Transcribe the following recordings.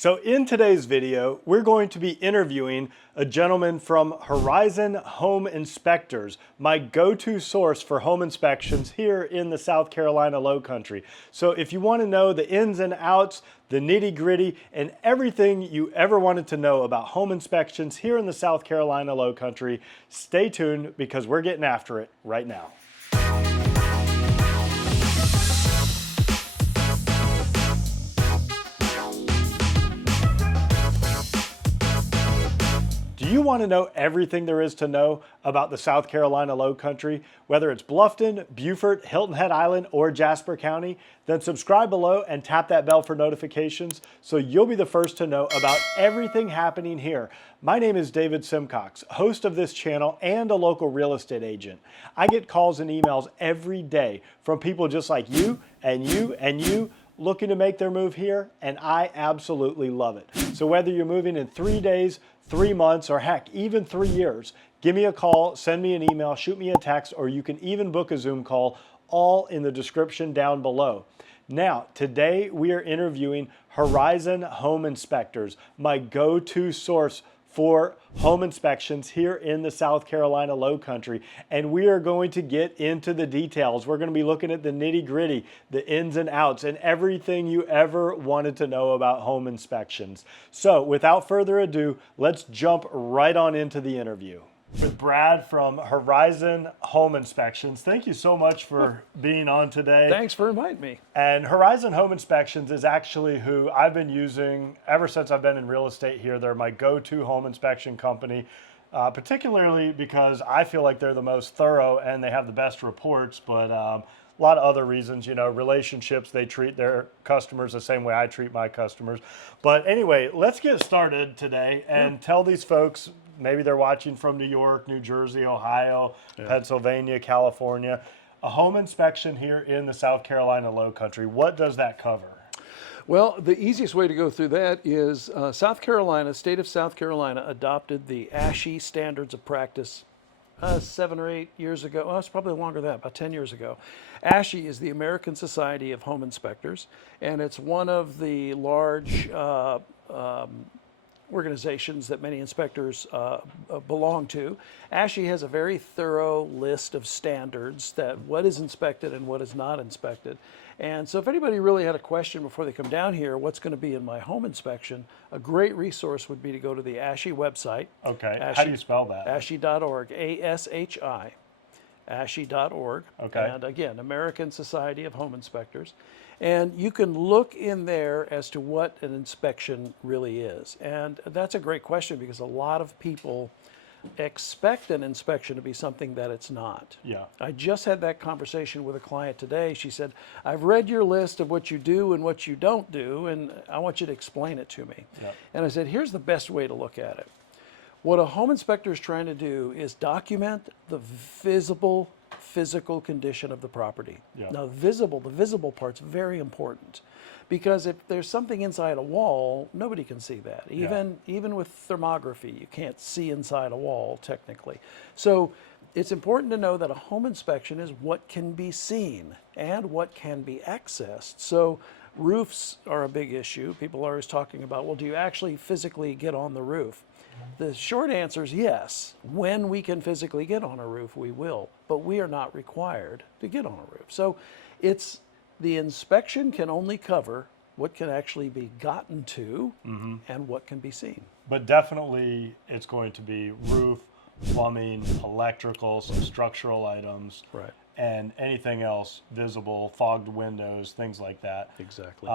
So in today's video, we're going to be interviewing a gentleman from Horizon Home Inspectors, my go-to source for home inspections here in the South Carolina Lowcountry. So if you want to know the ins and outs, the nitty-gritty, and everything you ever wanted to know about home inspections here in the South Carolina Lowcountry, stay tuned because we're getting after it right now. Do you want to know everything there is to know about the South Carolina Lowcountry? Whether it's Bluffton, Beaufort, Hilton Head Island, or Jasper County? Then subscribe below and tap that bell for notifications so you'll be the first to know about everything happening here. My name is David Simcox, host of this channel and a local real estate agent. I get calls and emails every day from people just like you and you and you looking to make their move here, and I absolutely love it. So whether you're moving in 3 days, 3 months, or heck, even 3 years, give me a call, send me an email, shoot me a text, or you can even book a Zoom call, all in the description down below. Now, today we are interviewing Horizon Home Inspectors, my go-to source for home inspections here in the South Carolina Lowcountry. And we are going to get into the details. We're going to be looking at the nitty-gritty, the ins and outs, and everything you ever wanted to know about home inspections. So without further ado, let's jump right on into the interview with Brad from Horizon Home Inspections. Thank you so much for being on today. Thanks for inviting me. And Horizon Home Inspections is actually who I've been using ever since I've been in real estate here. They're my go-to home inspection company, particularly because I feel like they're the most thorough and they have the best reports, but a lot of other reasons, you know, relationships, they treat their customers the same way I treat my customers. But anyway, let's get started today and tell these folks, maybe they're watching from New York, New Jersey, Ohio, Pennsylvania, California. A home inspection here in the South Carolina Lowcountry, what does that cover? Well, the easiest way to go through that is South Carolina, state of South Carolina, adopted the ASHI standards of practice 7 or 8 years ago. Well, it's probably longer than that, about 10 years ago. ASHI is the American Society of Home Inspectors, and it's one of the large organizations that many inspectors belong to. ASHI has a very thorough list of standards that what is inspected and what is not inspected. And so if anybody really had a question before they come down here, what's going to be in my home inspection, a great resource would be to go to the ASHI website. Okay, ASHI, how do you spell that? ASHI.org, A-S-H-I, ASHI.org. Okay. And again, American Society of Home Inspectors. And you can look in there as to what an inspection really is. And that's a great question because a lot of people expect an inspection to be something that it's not. Yeah. I just had that conversation with a client today. She said, I've read your list of what you do and what you don't do, and I want you to explain it to me. Yep. And I said, here's the best way to look at it. What a home inspector is trying to do is document the visible physical condition of the property. Yeah. Now, the visible part's very important because if there's something inside a wall, nobody can see that. Even with thermography, you can't see inside a wall technically. So it's important to know that a home inspection is what can be seen and what can be accessed. So roofs are a big issue. People are always talking about, well, do you actually physically get on the roof? The short answer is yes. When we can physically get on a roof, we will, but we are not required to get on a roof. So it's the inspection can only cover what can actually be gotten to and what can be seen. But definitely it's going to be roof, plumbing, electrical, some structural items, Right. and anything else visible, fogged windows, things like that. Exactly.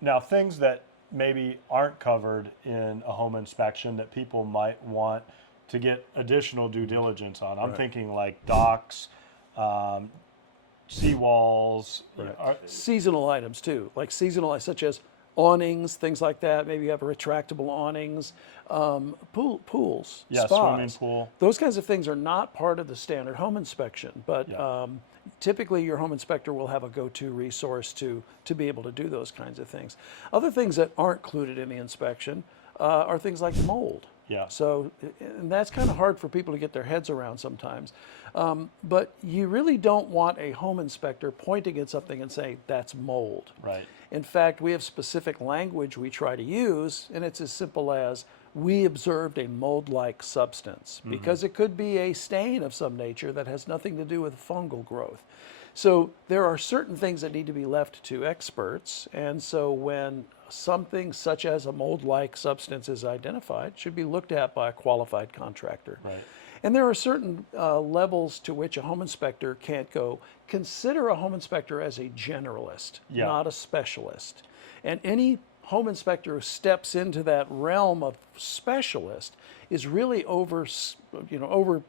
Now, things that maybe aren't covered in a home inspection that people might want to get additional due diligence on. I'm thinking like docks, seawalls. Right. Seasonal items too, like seasonal, such as awnings, things like that. Maybe you have a retractable awnings, pools, spas. Swimming pool. Those kinds of things are not part of the standard home inspection, but typically your home inspector will have a go-to resource to be able to do those kinds of things. Other things that aren't included in the inspection are things like mold. Yeah. So, and that's kind of hard for people to get their heads around sometimes. But you really don't want a home inspector pointing at something and saying, that's mold. Right. In fact, we have specific language we try to use, and it's as simple as, we observed a mold-like substance, because it could be a stain of some nature that has nothing to do with fungal growth. So there are certain things that need to be left to experts, and so when something such as a mold-like substance is identified, it should be looked at by a qualified contractor. Right. And there are certain levels to which a home inspector can't go. Consider a home inspector as a generalist, Yeah. not a specialist. And any home inspector who steps into that realm of specialist is really overlooking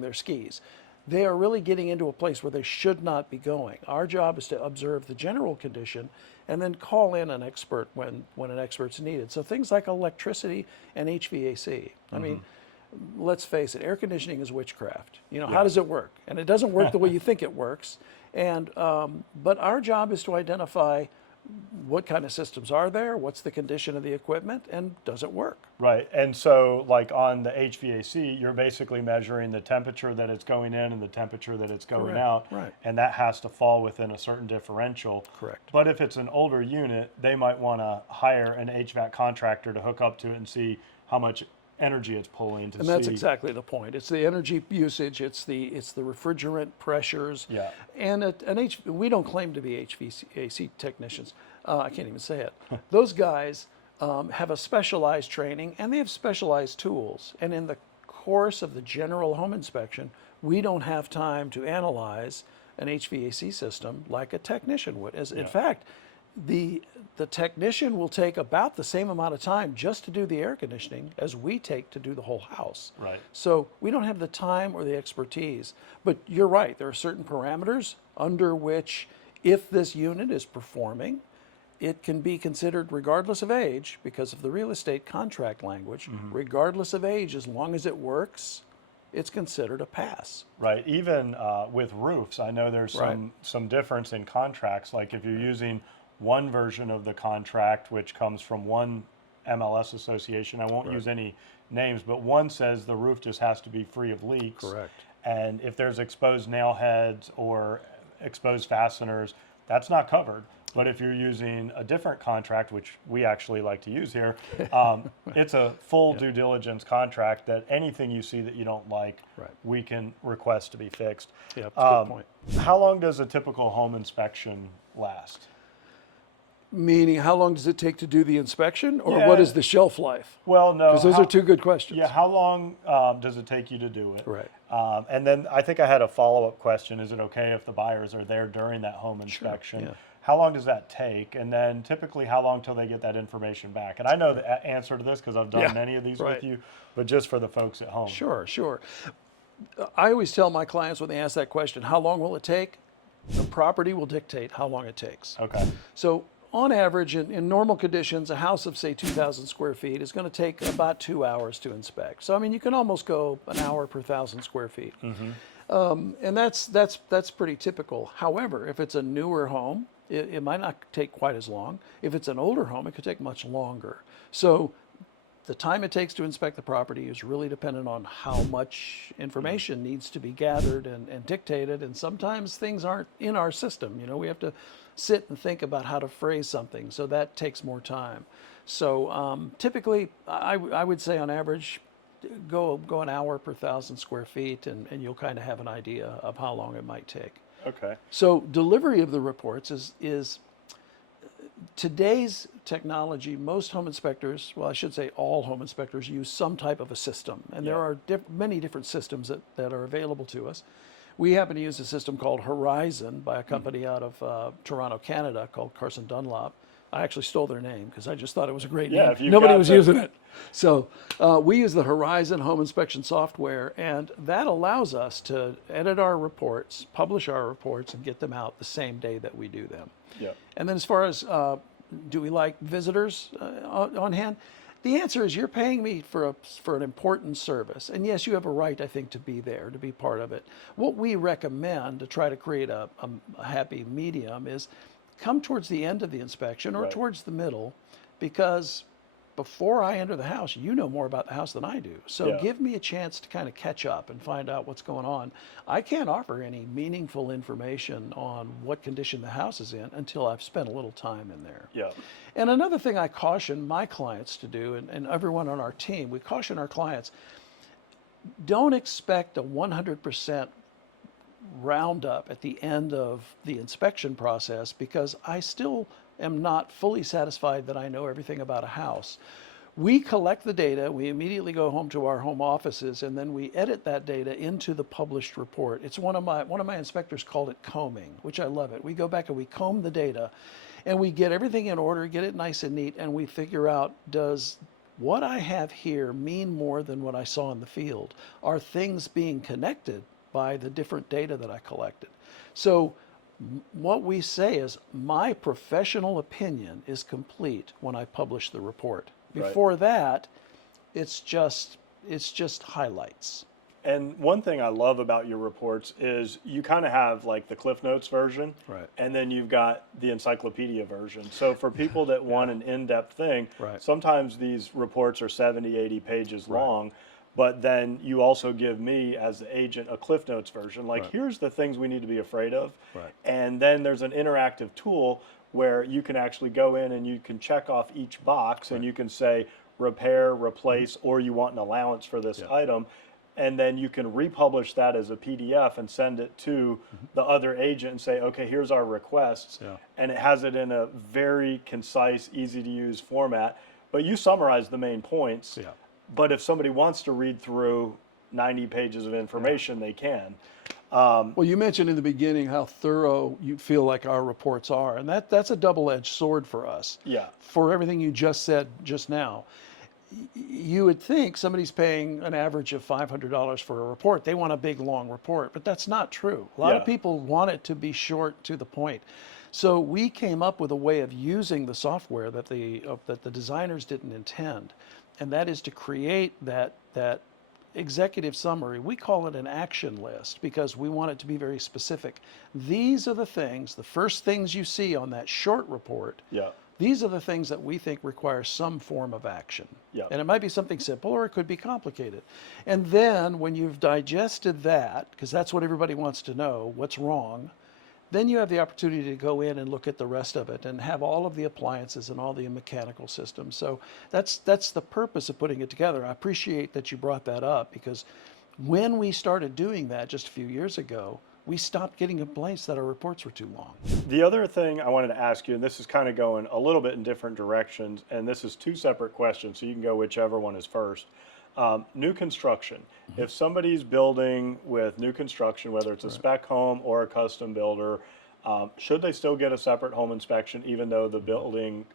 their skis. They are really getting into a place where they should not be going. Our job is to observe the general condition and then call in an expert when an expert's needed. So things like electricity and HVAC. I mean, let's face it, air conditioning is witchcraft. How does it work? And it doesn't work the way you think it works. And but our job is to identify what kind of systems are there, what's the condition of the equipment, and does it work? Right. And so like on the HVAC, you're basically measuring the temperature that it's going in and the temperature that it's going Correct. out. Right. And that has to fall within a certain differential. Correct. But if it's an older unit, they might want to hire an HVAC contractor to hook up to it and see how much energy it's pulling to And that's see. exactly the point. It's the energy usage, it's the refrigerant pressures. Yeah. And we don't claim to be HVAC technicians. I can't even say it. Those guys have a specialized training and they have specialized tools. And in the course of the general home inspection, we don't have time to analyze an HVAC system like a technician would. In fact, the technician will take about the same amount of time just to do the air conditioning as we take to do the whole house. Right. So we don't have the time or the expertise. But you're right, there are certain parameters under which, if this unit is performing, it can be considered, regardless of age, because of the real estate contract language, regardless of age, as long as it works, it's considered a pass. Right. Even with roofs, I know there's some difference in contracts. Like if you're using one version of the contract, which comes from one MLS association, I won't use any names, but one says the roof just has to be free of leaks. Correct. And if there's exposed nail heads or exposed fasteners, that's not covered. But if you're using a different contract, which we actually like to use here, it's a full due diligence contract that anything you see that you don't like, we can request to be fixed. Yeah, that's a good point. How long does a typical home inspection last? Meaning, how long does it take to do the inspection, or what is the shelf life? Well, no. Because those are two good questions. Yeah, how long does it take you to do it? Right. And then I think I had a follow-up question. Is it okay if the buyers are there during that home inspection? yeah. How long does that take? And then typically how long till they get that information back? And I know the answer to this because I've done many of these with you, but just for the folks at home. Sure. I always tell my clients when they ask that question, how long will it take? The property will dictate how long it takes. Okay. So on average, in normal conditions, a house of say 2,000 square feet is going to take about 2 hours to inspect. So I mean, you can almost go an hour per 1,000 square feet, and that's pretty typical. However, if it's a newer home, it might not take quite as long. If it's an older home, it could take much longer. So the time it takes to inspect the property is really dependent on how much information needs to be gathered and dictated. And sometimes things aren't in our system. We have to sit and think about how to phrase something. So that takes more time. So typically, I would say on average, go an hour per 1,000 square feet, and you'll kind of have an idea of how long it might take. Okay. So delivery of the reports is today's technology. Most home inspectors, well, I should say all home inspectors, use some type of a system. And there are many different systems that are available to us. We happen to use a system called Horizon by a company out of Toronto, Canada, called Carson Dunlop. I actually stole their name because I just thought it was a great name. Nobody was using it. So we use the Horizon home inspection software, and that allows us to edit our reports, publish our reports, and get them out the same day that we do them. Yeah. And then as far as do we like visitors on hand? The answer is you're paying me for an important service. And yes, you have a right, I think, to be there, to be part of it. What we recommend to try to create a happy medium is come towards the end of the inspection or towards the middle, because before I enter the house, you know more about the house than I do. So Yeah. give me a chance to kind of catch up and find out what's going on. I can't offer any meaningful information on what condition the house is in until I've spent a little time in there. Yeah. And another thing I caution my clients to do, and everyone on our team, we caution our clients, don't expect a 100% roundup at the end of the inspection process, because I still am not fully satisfied that I know everything about a house. We collect the data, we immediately go home to our home offices, and then we edit that data into the published report. It's one of my inspectors called it combing, which I love it. We go back and we comb the data, and we get everything in order, get it nice and neat, and we figure out, does what I have here mean more than what I saw in the field? Are things being connected by the different data that I collected? So what we say is, my professional opinion is complete when I publish the report. Right. Before that, it's just highlights. And one thing I love about your reports is you kind of have like the Cliff Notes version, Right. and then you've got the encyclopedia version. So for people that want an in-depth thing, Right. sometimes these reports are 70, 80 pages long, but then you also give me as the agent a Cliff Notes version. Like, Right. here's the things we need to be afraid of. Right. And then there's an interactive tool where you can actually go in and you can check off each box, and you can say repair, replace, or you want an allowance for this item. And then you can republish that as a PDF and send it to the other agent and say, okay, here's our requests. Yeah. And it has it in a very concise, easy to use format. But you summarize the main points. Yeah. But if somebody wants to read through 90 pages of information, they can. Well, you mentioned in the beginning how thorough you feel like our reports are, and that's a double-edged sword for us. Yeah. For everything you just said just now, you would think somebody's paying an average of $500 for a report. They want a big, long report, but that's not true. A lot of people want it to be short, to the point. So we came up with a way of using the software that the designers didn't intend, and that is to create that executive summary. We call it an action list because we want it to be very specific. These are the things, the first things you see on that short report. Yeah. These are the things that we think require some form of action. Yeah. And it might be something simple or it could be complicated. And then when you've digested that, because that's what everybody wants to know, what's wrong, then you have the opportunity to go in and look at the rest of it and have all of the appliances and all the mechanical systems. So that's the purpose of putting it together. I appreciate that you brought that up, because when we started doing that just a few years ago, we stopped getting complaints that our reports were too long. The other thing I wanted to ask you, and this is kind of going a little bit in different directions, and this is two separate questions, so you can go whichever one is first. New construction. If somebody's building with new construction, whether it's a spec home or a custom builder, should they still get a separate home inspection, even though the building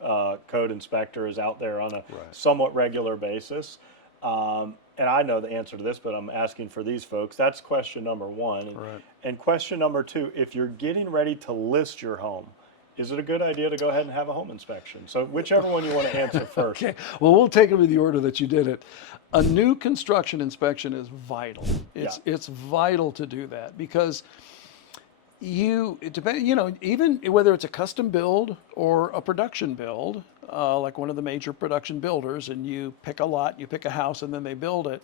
code inspector is out there on a somewhat regular basis? And I know the answer to this, but I'm asking for these folks. That's question number one. And question number two, if you're getting ready to list your home, is it a good idea to go ahead and have a home inspection? So whichever one you want to answer first. Okay, well, we'll take it in the order that you did it. A new construction inspection is vital. It's vital to do that, because it depends, even whether it's a custom build or a production build, like one of the major production builders, and you pick a lot, you pick a house, and then they build it,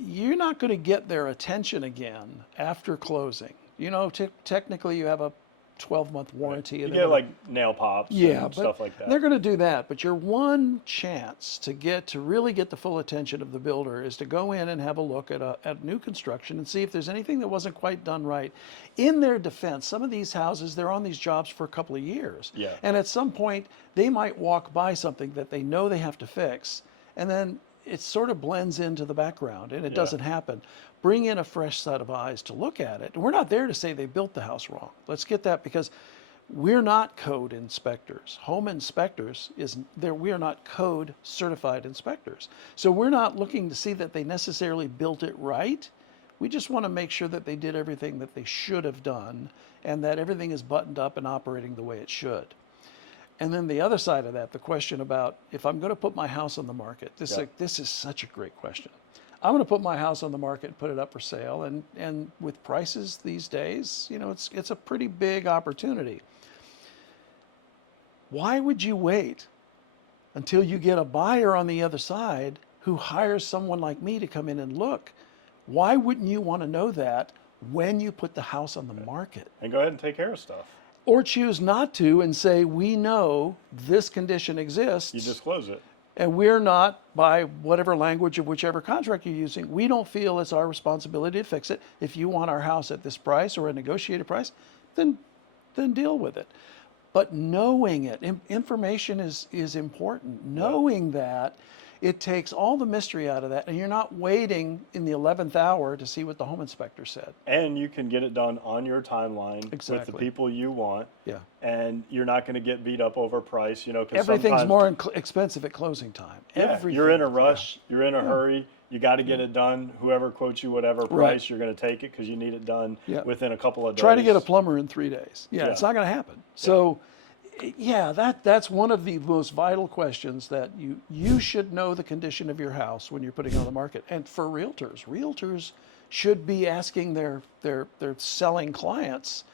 you're not going to get their attention again after closing. Technically you have a 12-month warranty. You get like nail pops and stuff like that. They're going to do that, but your one chance to really get the full attention of the builder is to go in and have a look at new construction and see if there's anything that wasn't quite done right. In their defense, some of these houses, they're on these jobs for a couple of years. Yeah. And at some point, they might walk by something that they know they have to fix, and then it sort of blends into the background, and it doesn't happen. Bring in a fresh set of eyes to look at it. We're not there to say they built the house wrong. Let's get that, because we're not code inspectors. Home inspectors we are not code certified inspectors. So we're not looking to see that they necessarily built it right. We just want to make sure that they did everything that they should have done, and that everything is buttoned up and operating the way it should. And then the other side of that, the question about, if I'm going to put my house on the market, this is such a great question. I'm going to put my house on the market and put it up for sale, and with prices these days, it's a pretty big opportunity. Why would you wait until you get a buyer on the other side who hires someone like me to come in and look. Why wouldn't you want to know that when you put the house on the market? And go ahead and take care of stuff. Or choose not to and say, we know this condition exists. You disclose it. And we're not, by whatever language of whichever contract you're using, we don't feel it's our responsibility to fix it. If you want our house at this price or a negotiated price, then deal with it. But knowing it, information is important. Knowing that, it takes all the mystery out of that, and you're not waiting in the 11th hour to see what the home inspector said. And you can get it done on your timeline with the people you want. Yeah. And you're not going to get beat up over price, you know, because everything's more expensive at closing time. Yeah, you're in a rush, you're in a hurry, you got to get it done. Whoever quotes you whatever price, you're going to take it because you need it done within a couple of days. Try to get a plumber in 3 days. It's not going to happen. So, that's one of the most vital questions, that you should know the condition of your house when you're putting it on the market. And for realtors should be asking their selling clients,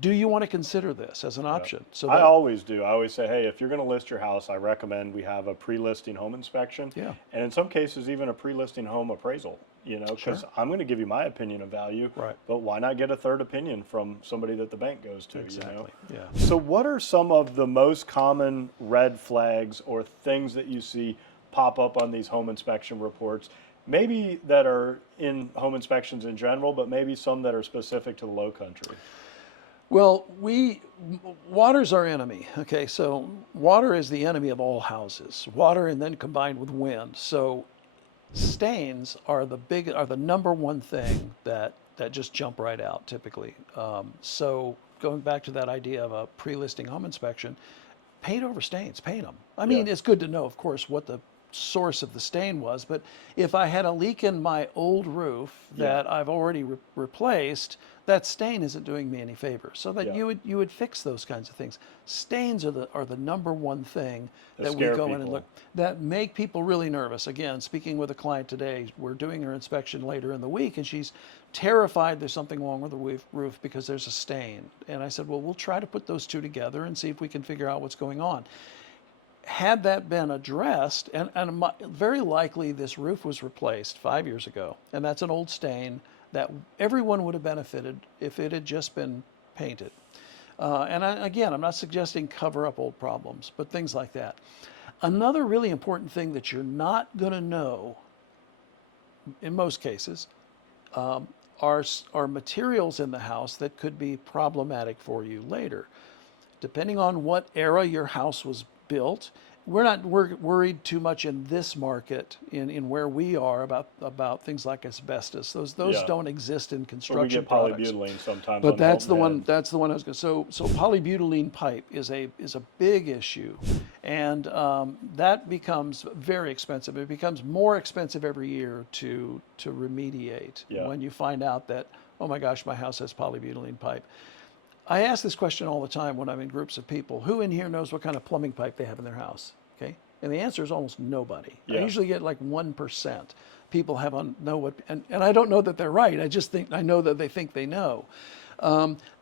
do you want to consider this as an option? So I always do. I always say, hey, if you're going to list your house, I recommend we have a pre-listing home inspection. Yeah. And in some cases, even a pre-listing home appraisal, you know, because I'm going to give you my opinion of value. Right. But why not get a third opinion from somebody that the bank goes to? Exactly. You know? Yeah. So what are some of the most common red flags or things that you see pop up on these home inspection reports? Maybe that are in home inspections in general, but maybe some that are specific to the Lowcountry. Well, water's our enemy. Okay, so water is the enemy of all houses. Water, and then combined with wind. So stains are the number one thing that just jump right out typically. So going back to that idea of a pre-listing home inspection, paint over stains, paint them. I mean, it's good to know, of course, what the source of the stain was, but if I had a leak in my old roof that I've already replaced, that stain isn't doing me any favor. So that you would fix those kinds of things. Stains are the number one thing that we go in and look, that make people really nervous. Again, speaking with a client today, we're doing her inspection later in the week, and she's terrified there's something wrong with the roof because there's a stain. And I said, well, we'll try to put those two together and see if we can figure out what's going on. Had that been addressed, and very likely this roof was replaced 5 years ago, and that's an old stain that everyone would have benefited if it had just been painted. Again, I'm not suggesting cover up old problems, but things like that. Another really important thing that you're not going to know, in most cases, are materials in the house that could be problematic for you later. Depending on what era your house was built, we're not worried too much in this market, in where we are, about things like asbestos. Those don't exist in construction products. We get polybutylene sometimes. But that's the one. That's the one I was going to. So polybutylene pipe is a big issue, and that becomes very expensive. It becomes more expensive every year to remediate when you find out that, oh my gosh, my house has polybutylene pipe. I ask this question all the time when I'm in groups of people. Who in here knows what kind of plumbing pipe they have in their house? Okay, and the answer is almost nobody. I usually get like 1%. People know what, and I don't know that they're right. I know that they think they know.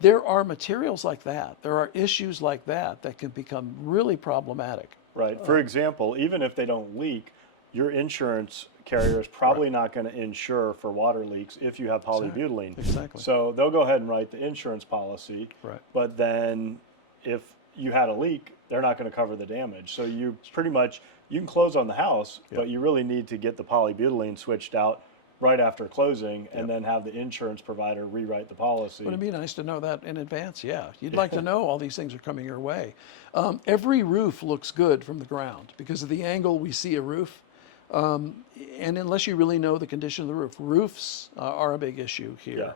There are materials like that. There are issues like that can become really problematic. Right. For example, even if they don't leak, your insurance carrier is probably not going to insure for water leaks if you have polybutylene. Exactly. So they'll go ahead and write the insurance policy. Right. But then if you had a leak, they're not going to cover the damage. So you pretty much, you can close on the house, but you really need to get the polybutylene switched out right after closing and then have the insurance provider rewrite the policy. Wouldn't it be nice to know that in advance? Yeah. You'd like to know all these things are coming your way. Every roof looks good from the ground because of the angle we see a roof. And unless you really know the condition of the roof, roofs are a big issue here.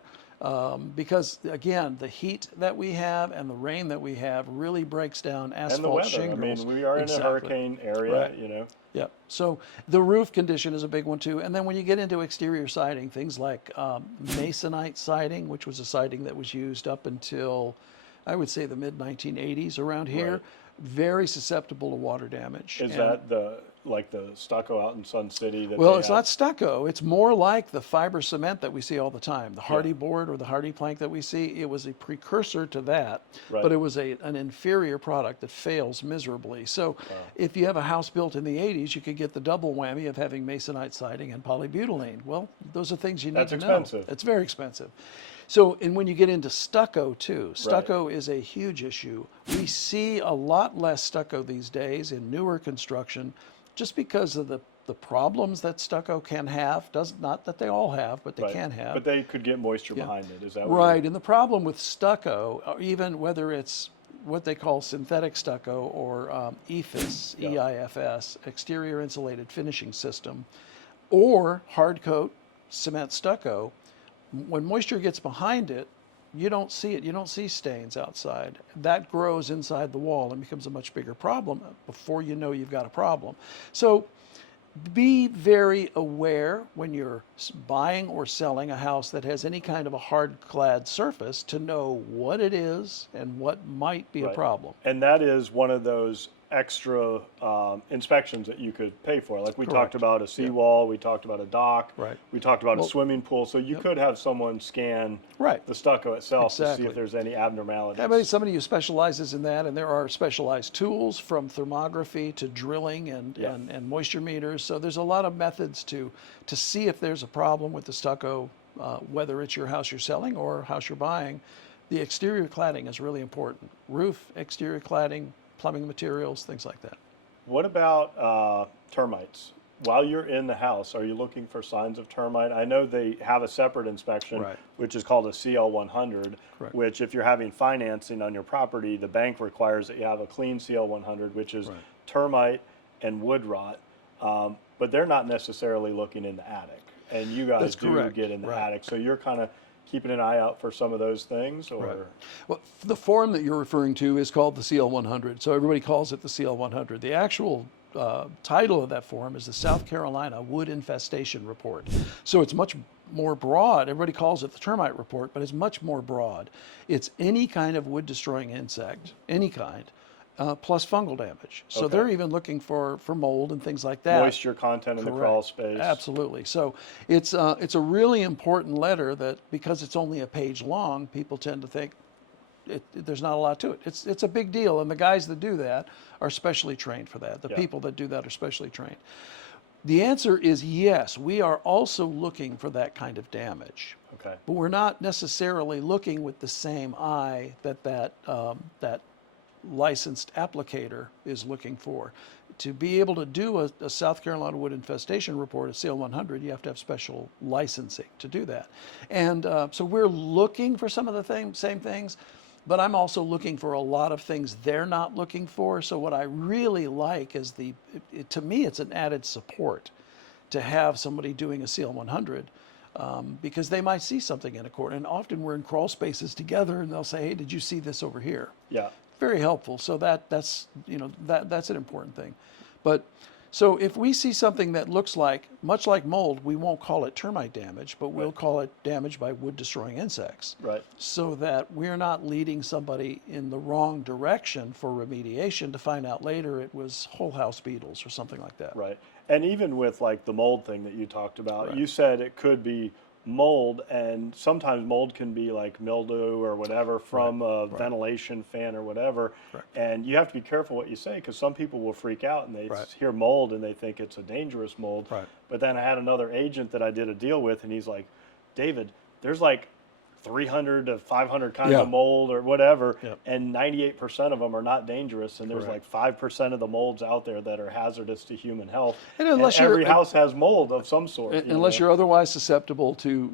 Because again, the heat that we have and the rain that we have really breaks down asphalt and the weather. shingles. I mean, we are in a hurricane area, you know. Yeah. So the roof condition is a big one too. And then when you get into exterior siding, things like masonite siding, which was a siding that was used up until, I would say, the mid-1980s around here. very susceptible to water damage. Is And- that the stucco out in Sun City that well, they it's have? not stucco. It's more like the fiber cement that we see all the time. The hardy Yeah. board or the hardy plank that we see, it was a precursor to that, Right. but it was an inferior product that fails miserably. So if you have a house built in the 80s, you could get the double whammy of having masonite siding and polybutylene. Well, those are things you need That's to expensive. know. It's very expensive. So, and when you get into stucco too, stucco is a huge issue. We see a lot less stucco these days in newer construction just because of the problems that stucco can have. Not that they all have, but they Right. can have. But they could get moisture behind it. Is that what Right, and the problem with stucco, or even whether it's what they call synthetic stucco or EIFS, EIFS, exterior insulated finishing system, or hard coat cement stucco, when moisture gets behind it, you don't see it. You don't see stains outside. That grows inside the wall and becomes a much bigger problem before you know you've got a problem. So be very aware when you're buying or selling a house that has any kind of a hard clad surface to know what it is and what might be a Right. problem. And that is one of those extra inspections that you could pay for. Like we talked Correct. about a seawall, we talked about a dock, Right. we talked about Well, a swimming pool. So you could have someone scan Right. the stucco itself to see Exactly. if there's any abnormalities. Somebody who specializes in that, and there are specialized tools from thermography to drilling and moisture meters. So there's a lot of methods to see if there's a problem with the stucco, whether it's your house you're selling or house you're buying. The exterior cladding is really important. Roof, exterior cladding, plumbing materials, things like that. What about termites? While you're in the house, are you looking for signs of termite? I know they have a separate inspection, Right. which is called a CL100, Correct. which if you're having financing on your property, the bank requires that you have a clean CL100, which is Right. termite and wood rot. But they're not necessarily looking in the attic. And you guys That's do correct. get in the Right. attic. So you're kind of keeping an eye out for some of those things? Or Right. Well, the form that you're referring to is called the CL100. So everybody calls it the CL100. The actual title of that form is the South Carolina Wood Infestation Report. So it's much more broad. Everybody calls it the termite report, but it's much more broad. It's any kind of wood destroying insect, any kind, plus fungal damage. So Okay. they're even looking for mold and things like that. moisture content in the crawl Correct. space? Absolutely. So it's a really important letter that because it's only a page long, people tend to think there's not a lot to it. It's a big deal, and the guys that do that are specially trained for that. The Yeah. people that do that are specially trained. The answer is yes. We are also looking for that kind of damage, Okay. but we're not necessarily looking with the same eye that licensed applicator is looking for. To be able to do a South Carolina wood infestation report, a CL 100, you have to have special licensing to do that. And so we're looking for some of the same things, but I'm also looking for a lot of things they're not looking for. So what I really like is to me, it's an added support to have somebody doing a CL 100. Because they might see something in a corner, and often we're in crawl spaces together, and they'll say, "Hey, did you see this over here?" Yeah. Very helpful. So that's an important thing. But so if we see something that looks much like mold, we won't call it termite damage, but we'll call it damage by wood destroying insects. Right. So that we're not leading somebody in the wrong direction for remediation to find out later it was whole house beetles or something like that. Right. And even with like the mold thing that you talked about, Right. you said it could be mold, and sometimes mold can be like mildew or whatever from a ventilation fan or whatever. Correct. And you have to be careful what you say, because some people will freak out and they Right. hear mold and they think it's a dangerous mold. Right. But then I had another agent that I did a deal with, and he's like, "David, there's like 300 to 500 kinds Yeah. of mold or whatever, Yep. and 98% of them are not dangerous, and there's Correct. like 5% of the molds out there that are hazardous to human health." And unless you're- every house has mold of some sort. Unless you're otherwise susceptible to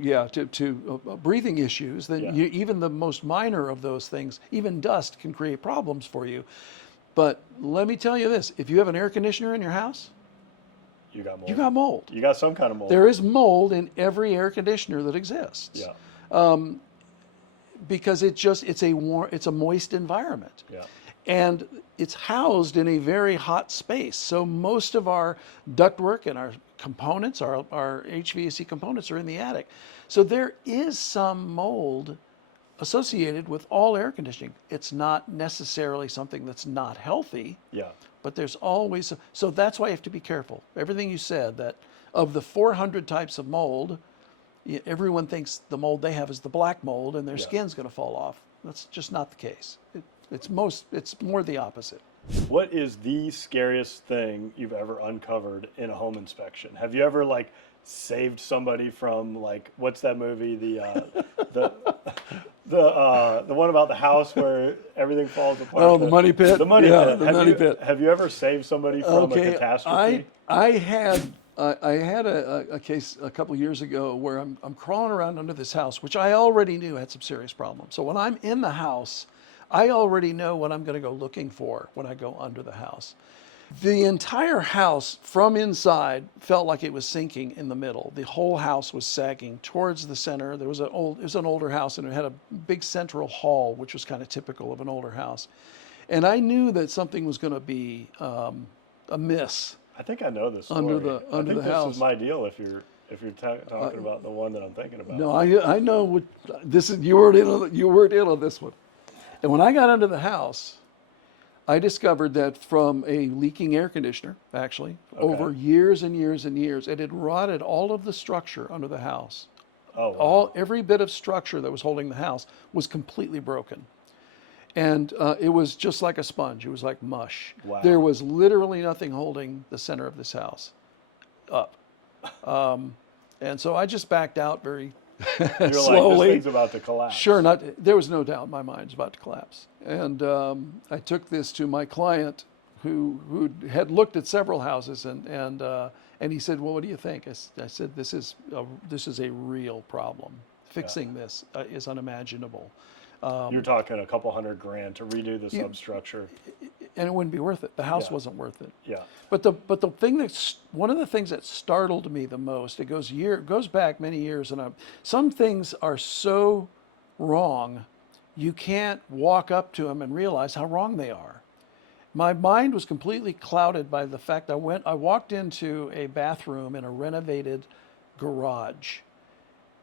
breathing issues, then Yeah. even the most minor of those things, even dust, can create problems for you. But let me tell you this: if you have an air conditioner in your house, you got mold. you got mold. You got some kind of mold. There is mold in every air conditioner that exists. Yeah. Because it's a moist environment. Yeah. And it's housed in a very hot space. So most of our ductwork and our components, our HVAC components, are in the attic. So there is some mold associated with all air conditioning. It's not necessarily something that's not healthy, Yeah. but there's always, so that's why you have to be careful. Everything you said, that of the 400 types of mold, everyone thinks the mold they have is the black mold and their skin's going to fall off. That's just not the case. It's more the opposite. What is the scariest thing you've ever uncovered in a home inspection? Have you ever like saved somebody from like what's that movie the the one about the house where everything falls apart? Oh, the money pit. The money Yeah, pit. the money pit. Have you ever saved somebody from a catastrophe? I had a case a couple years ago where I'm crawling around under this house, which I already knew had some serious problems. So when I'm in the house, I already know what I'm going to go looking for when I go under the house. The entire house from inside felt like it was sinking in the middle. The whole house was sagging towards the center. It was an older house, and it had a big central hall, which was kind of typical of an older house. And I knew that something was going to be amiss. I think I know this story. Under the house. This is my deal if you're talking about the one that I'm thinking about. No, I know what this is. You weren't in on this one. And when I got under the house, I discovered that from a leaking air conditioner, actually, over years and years and years, it had rotted all of the structure under the house. Oh, wow. Every bit of structure that was holding the house was completely broken. And it was just like a sponge. It was like mush. Wow. There was literally nothing holding the center of this house up. And so I just backed out very You're slowly. like, this thing's about to collapse. Sure, there was no doubt in my mind it was about to collapse. And I took this to my client who had looked at several houses, and he said, well, what do you think? I said, this is a real problem. Fixing this is unimaginable. You're talking a couple $100,000 to redo the substructure. And it wouldn't be worth it. The house wasn't worth it. Yeah. But the thing one of the things that startled me the most, it goes back many years, and some things are so wrong, you can't walk up to them and realize how wrong they are. My mind was completely clouded by the fact I walked into a bathroom in a renovated garage.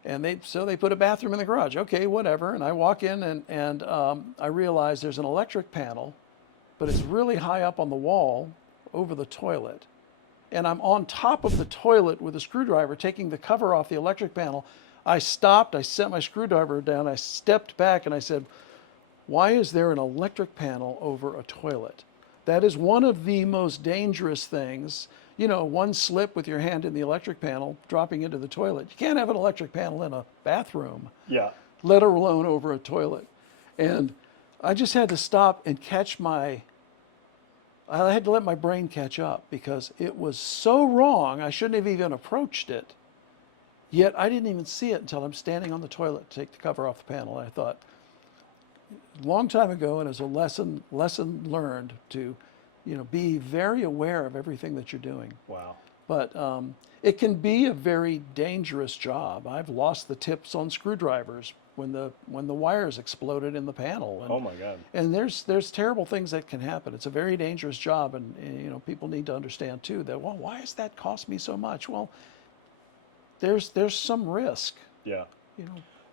And they put a bathroom in the garage. Okay, whatever. And I walk in and I realize there's an electric panel, but it's really high up on the wall over the toilet. And I'm on top of the toilet with a screwdriver taking the cover off the electric panel. I stopped, I set my screwdriver down, I stepped back and I said, why is there an electric panel over a toilet? That is one of the most dangerous things. You know, one slip with your hand in the electric panel, dropping into the toilet. You can't have an electric panel in a bathroom, let alone over a toilet. And I just had to stop and I had to let my brain catch up because it was so wrong, I shouldn't have even approached it. Yet I didn't even see it until I'm standing on the toilet to take the cover off the panel. And I thought, a long time ago, and as a lesson learned to, be very aware of everything that you're doing. Wow. But it can be a very dangerous job. I've lost the tips on screwdrivers when the wires exploded in the panel. And, oh my God. And there's terrible things that can happen. It's a very dangerous job, and people need to understand too that, well, why does that cost me so much? Well, there's some risk. Yeah.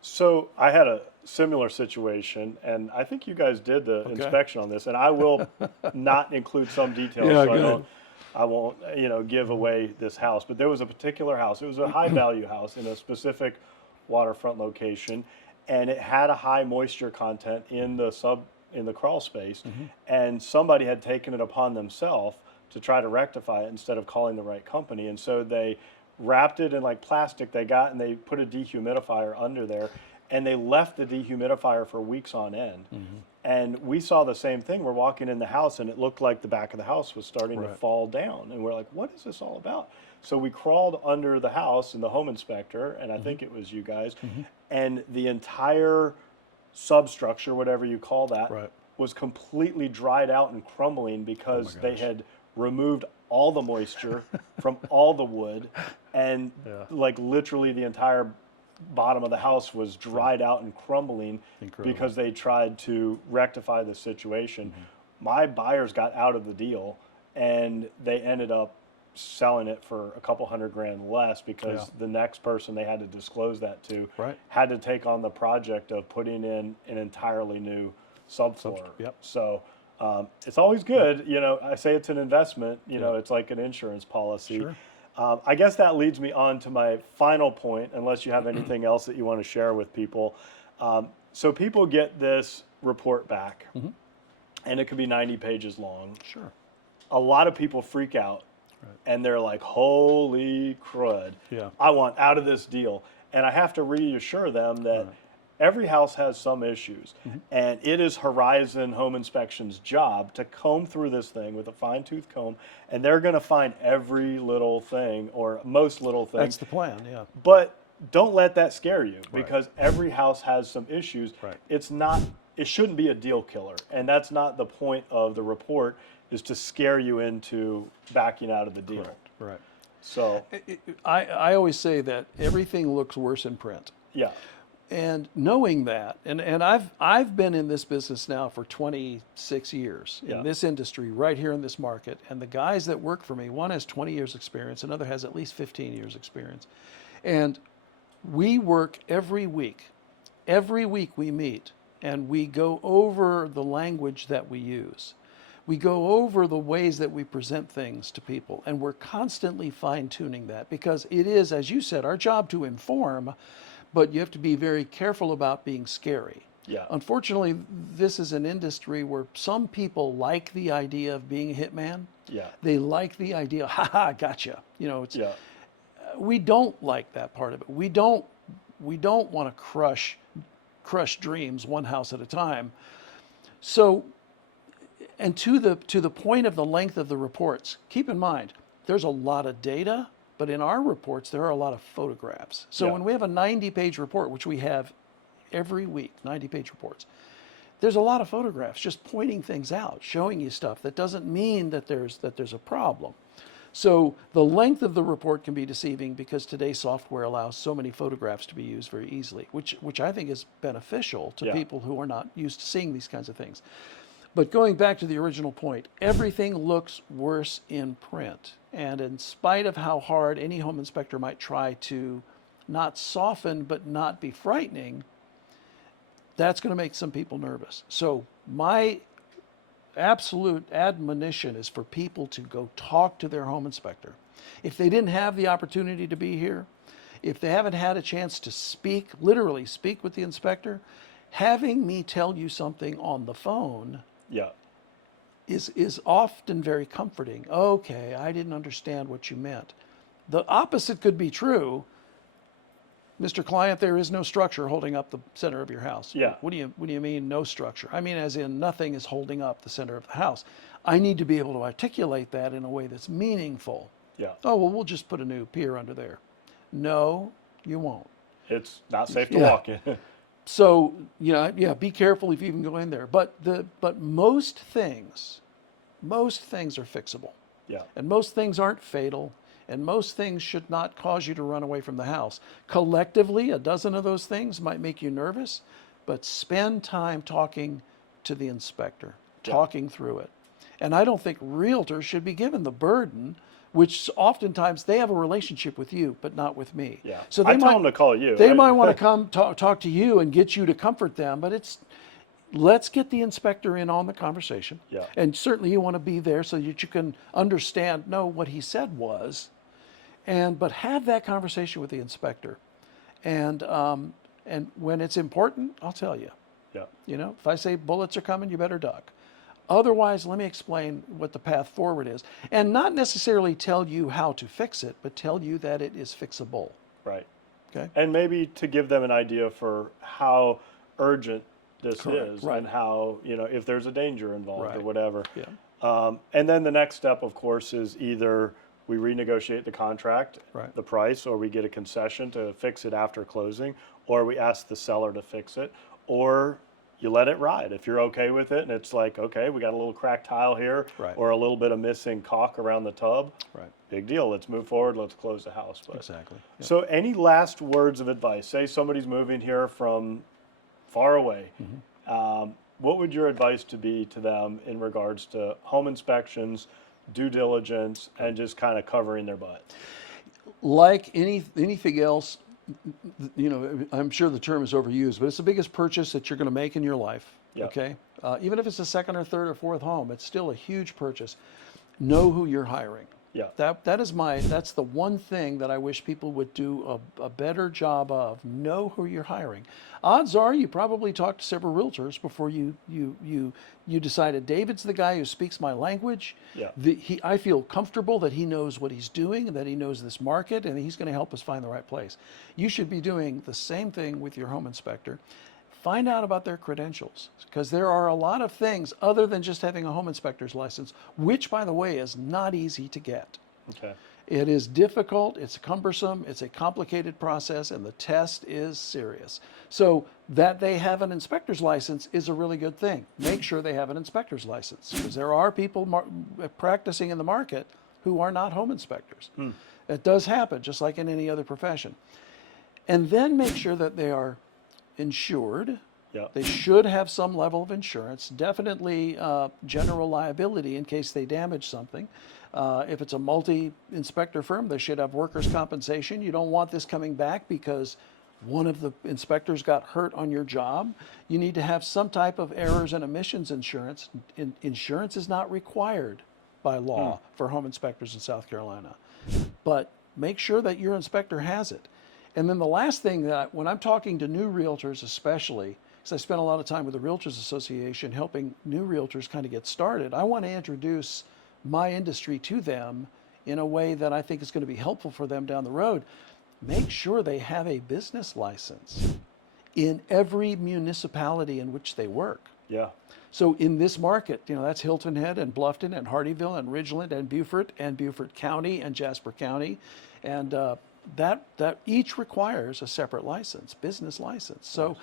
So I had a similar situation, and I think you guys did the inspection on this, and I will not include some details so I won't give away this house. But there was a particular house. It was a high value house in a specific waterfront location, and it had a high moisture content in the crawl space, and somebody had taken it upon themselves to try to rectify it instead of calling the right company, and so they wrapped it in like plastic and they put a dehumidifier under there, and they left the dehumidifier for weeks on end. And we saw the same thing. We're walking in the house and it looked like the back of the house was starting to fall down, and we're like, what is this all about? So we crawled under the house, and the home inspector, and I think it was you guys, and the entire substructure, whatever you call that, was completely dried out and crumbling because they had removed all the moisture from all the wood, and like literally the entire bottom of the house was dried out and crumbling because they tried to rectify the situation. My buyers got out of the deal, and they ended up selling it for a couple $100,000 less because Yeah. the next person they had to disclose that to Right. had to take on the project of putting in an entirely new subfloor. Yep. So it's always good, you know. I say it's an investment, you know. Yeah. It's like an insurance policy. Sure. I guess that leads me on to my final point, unless you have anything else that you want to share with people. So people get this report back, and it could be 90 pages long. Sure. A lot of people freak out, and they're like, holy crud, Yeah. I want out of this deal. And I have to reassure them that every house has some issues, and it is Horizon Home Inspection's job to comb through this thing with a fine-tooth comb, and they're going to find every little thing or most little thing. That's the plan, yeah. But don't let that scare you, because every house has some issues. Right. It shouldn't be a deal killer, and that's not the point of the report, is to scare you into backing out of the deal. Right. So, I always say that everything looks worse in print. yeah. And knowing that, and I've been in this business now for 26 years Yeah. in this industry, right here in this market. And the guys that work for me, one has 20 years experience, another has at least 15 years experience. And we work every week. Every week we meet and we go over the language that we use. We go over the ways that we present things to people, and we're constantly fine-tuning that, because it is, as you said, our job to inform, but you have to be very careful about being scary. Yeah. Unfortunately, this is an industry where some people like the idea of being a hitman. Yeah. They like the idea, ha, gotcha. You know, it's, Yeah. we don't like that part of it. We don't want to crush dreams one house at a time. So, and to the point of the length of the reports, keep in mind, there's a lot of data, but in our reports, there are a lot of photographs. So Yeah. when we have a 90-page report, which we have every week, 90-page reports, there's a lot of photographs just pointing things out, showing you stuff. That doesn't mean that there's a problem. So the length of the report can be deceiving, because today's software allows so many photographs to be used very easily, which I think is beneficial to Yeah. people who are not used to seeing these kinds of things. But going back to the original point, everything looks worse in print. And in spite of how hard any home inspector might try to not soften but not be frightening, that's going to make some people nervous. So my absolute admonition is for people to go talk to their home inspector. If they didn't have the opportunity to be here, if they haven't had a chance to speak, literally speak with the inspector, having me tell you something on the phone Yeah. is often very comforting. Okay, I didn't understand what you meant. The opposite could be true. Mr. Client, there is no structure holding up the center of your house. Yeah. What do you mean no structure? I mean, as in nothing is holding up the center of the house. I need to be able to articulate that in a way that's meaningful. Yeah. Oh, well, we'll just put a new pier under there. No, you won't. It's not safe to Yeah. walk in. So, be careful if you even go in there. But most things are fixable. Yeah. And most things aren't fatal, and most things should not cause you to run away from the house. Collectively, a dozen of those things might make you nervous, but spend time talking to the inspector, talking through it. And I don't think realtors should be given the burden, which oftentimes they have a relationship with you, but not with me. Yeah. So I tell them to call you. They might want to come talk to you and get you to comfort them, but let's get the inspector in on the conversation. Yeah. And certainly you want to be there so that you can know what he said was, but have that conversation with the inspector. And when it's important, I'll tell you. Yeah. If I say bullets are coming, you better duck. Otherwise, let me explain what the path forward is, and not necessarily tell you how to fix it, but tell you that it is fixable. Right. Okay. And maybe to give them an idea for how urgent this Correct, is, right. and how, if there's a danger involved or Right. whatever. Yeah. And then the next step, of course, is either we renegotiate the contract, Right. the price, or we get a concession to fix it after closing, or we ask the seller to fix it, or you let it ride. If you're okay with it and it's like, okay, we got a little cracked tile here, Right. or a little bit of missing caulk around the tub, Right. big deal. Let's move forward. Let's close the house. But, Exactly. Yeah. So any last words of advice? Say somebody's moving here from far away. What would your advice to be to them in regards to home inspections, due diligence, and just kind of covering their butt. Like anything else, I'm sure the term is overused, but it's the biggest purchase that you're going to make in your life. Yep. Okay, even if it's a second or third or fourth home, it's still a huge purchase. Know who you're hiring. Yeah. That's the one thing that I wish people would do a better job of. Know who you're hiring. Odds are you probably talked to several realtors before you decided David's the guy who speaks my language. Yeah. I feel comfortable that he knows what he's doing and that he knows this market and he's going to help us find the right place. You should be doing the same thing with your home inspector. Find out about their credentials, because there are a lot of things other than just having a home inspector's license, which, by the way, is not easy to get. Okay. It is difficult, it's cumbersome, it's a complicated process, and the test is serious. So that they have an inspector's license is a really good thing. Make sure they have an inspector's license, because there are people practicing in the market who are not home inspectors. It does happen, just like in any other profession. And then make sure that they are insured. Yeah. They should have some level of insurance, definitely general liability in case they damage something. If it's a multi-inspector firm, they should have workers' compensation. You don't want this coming back because one of the inspectors got hurt on your job. You need to have some type of errors and omissions insurance. Insurance is not required by law for home inspectors in South Carolina, but make sure that your inspector has it. And then the last thing that, when I'm talking to new realtors especially, because I spent a lot of time with the Realtors Association helping new realtors kind of get started, I want to introduce my industry to them in a way that I think is going to be helpful for them down the road. Make sure they have a business license in every municipality in which they work. Yeah. So in this market, that's Hilton Head and Bluffton and Hardyville and Ridgeland and Beaufort County and Jasper County. And that each requires a separate license, business license. So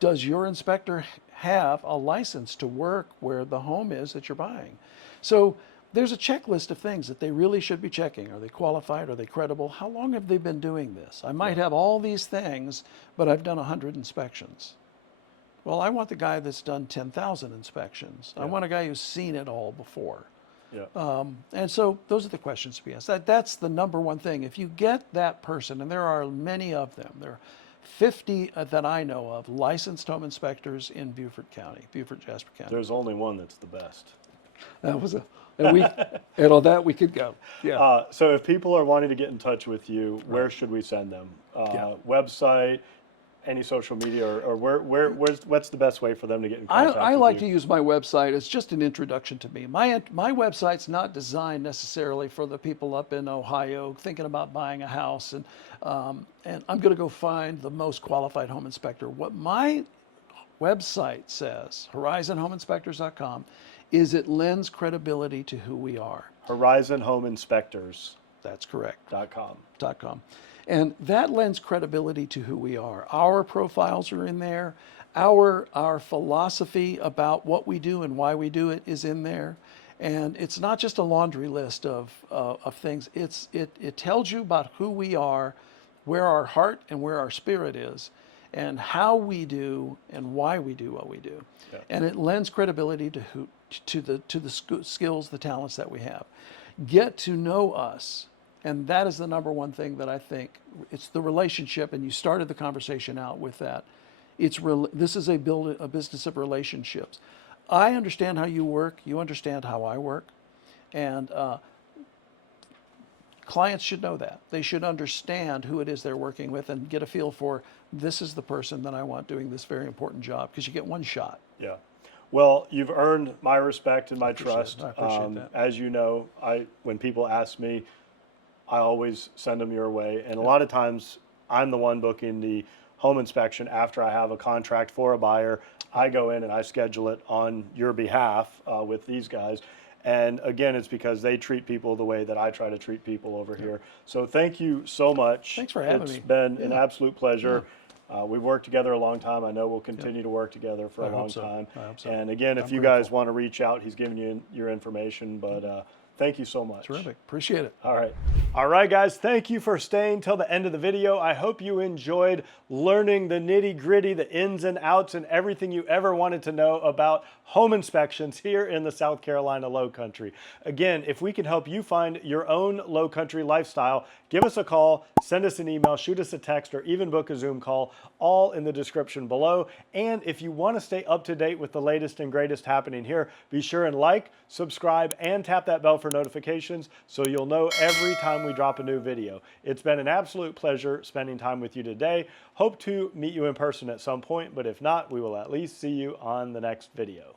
does your inspector have a license to work where the home is that you're buying? So there's a checklist of things that they really should be checking. Are they qualified? Are they credible? How long have they been doing this? I might have all these things, but I've done 100 inspections. Well, I want the guy that's done 10,000 inspections. I want a guy who's seen it all before. Yeah. And so those are the questions to be asked. That's the number one thing. If you get that person, and there are many of them, there are 50 that I know of, licensed home inspectors in Beaufort County, Jasper County. There's only one that's the best. That was and on that we could go. Yeah. So if people are wanting to get in touch with you, where should we send them? Website, any social media, or what's the best way for them to get in contact I with like you? to use my website as just an introduction to me. My website's not designed necessarily for the people up in Ohio thinking about buying a house and I'm going to go find the most qualified home inspector. What my website says, horizonhomeinspectors.com, is it lends credibility to who we are. horizonhomeinspectors.com. That's correct. .com. And that lends credibility to who we are. Our profiles are in there. Our philosophy about what we do and why we do it is in there. And it's not just a laundry list of things. It tells you about who we are, where our heart and where our spirit is, and how we do and why we do what we do. Yeah. And it lends credibility to the skills, the talents that we have. Get to know us. And that is the number one thing that I think. It's the relationship, and you started the conversation out with that. This is a business of relationships. I understand how you work. You understand how I work. And clients should know that. They should understand who it is they're working with and get a feel for, this is the person that I want doing this very important job, because you get one shot. Yeah. Well, you've earned my respect and my trust. I appreciate that. As you know, when people ask me, I always send them your way. And a lot of times I'm the one booking the home inspection after I have a contract for a buyer. I go in and I schedule it on your behalf with these guys. And again, it's because they treat people the way that I try to treat people over here. So thank you so much. Thanks for having me. It's been an absolute pleasure. We've worked together a long time. I know we'll continue to work together for a long time. I hope so. And again, if you guys want to reach out, he's giving you your information. But Thank you so much. Terrific. Appreciate it. All right. All right, guys, thank you for staying till the end of the video. I hope you enjoyed learning the nitty gritty, the ins and outs, and everything you ever wanted to know about home inspections here in the South Carolina Lowcountry. Again, if we can help you find your own Lowcountry lifestyle, give us a call, send us an email, shoot us a text, or even book a Zoom call, all in the description below. And if you want to stay up to date with the latest and greatest happening here, be sure and like, subscribe, and tap that bell for notifications so you'll know every time we drop a new video. It's been an absolute pleasure spending time with you today. Hope to meet you in person at some point, but if not, we will at least see you on the next video.